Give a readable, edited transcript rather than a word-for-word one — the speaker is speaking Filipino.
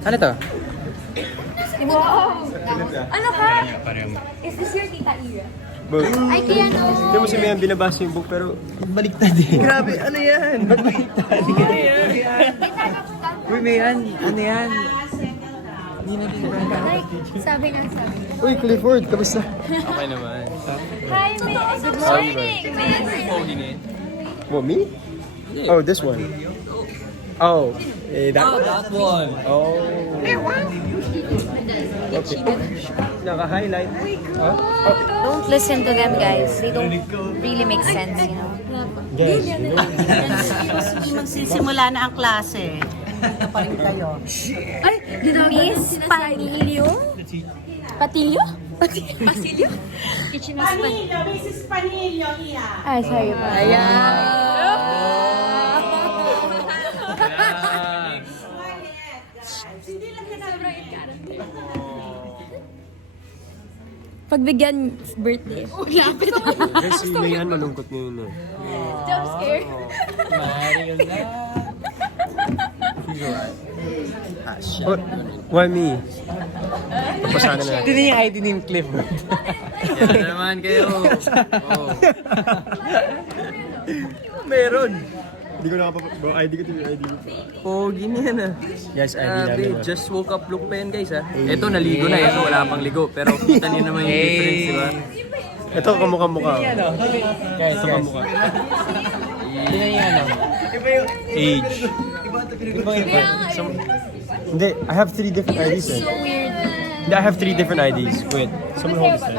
Ano to? Wow! Ano ka? Is this your Tita Ira? Ay, kaya no. Hindi mo si Mayan binabasa yung book pero baliktad eh. Grabe, ano yan? Baliktad. Ano yan? Uy, Mayan, ano yan? Like, sabi. Uy, Clifford, kamusta? Okay naman. Hi, May. Good morning, May. What, me? Oh, this one. Oh, that one? That one. Oh. Okay. Naka-highlight. Don't listen to them, guys. They don't really make sense, you know. Guys, Magsisimula na ang klase. Ito pa rin kayo. Ay, Miss Panilio? Patilio? Pasilio? Kitchen Panilio, Mrs. Panilio, iya. Ay, sorry pa. Ayan. Hindi lang sobrang Pagbigyan birthday. Lapit ako. guys, si Mayan malungkot ngayon eh. Jump scare. What? Why me? Papasahan na natin. Hindi niya ID ni Clifford. Yan naman kayo. Oh. Meron. Hindi ko nakapag... ID ko ito yung ID ko. Pogi niya na. Guys, ID namin. Just woke up look pa yan guys ha. Ito naligo na yan, wala pang ligo. Pero kita niyo naman yung difference, di ba? Ito, kamukha-mukha. Guys, Ito kamukha. Tingnan niya ano. Age. Hindi, I have 3 different IDs eh. So weird. Hindi, I have 3 different IDs. Wait, someone hold this thing.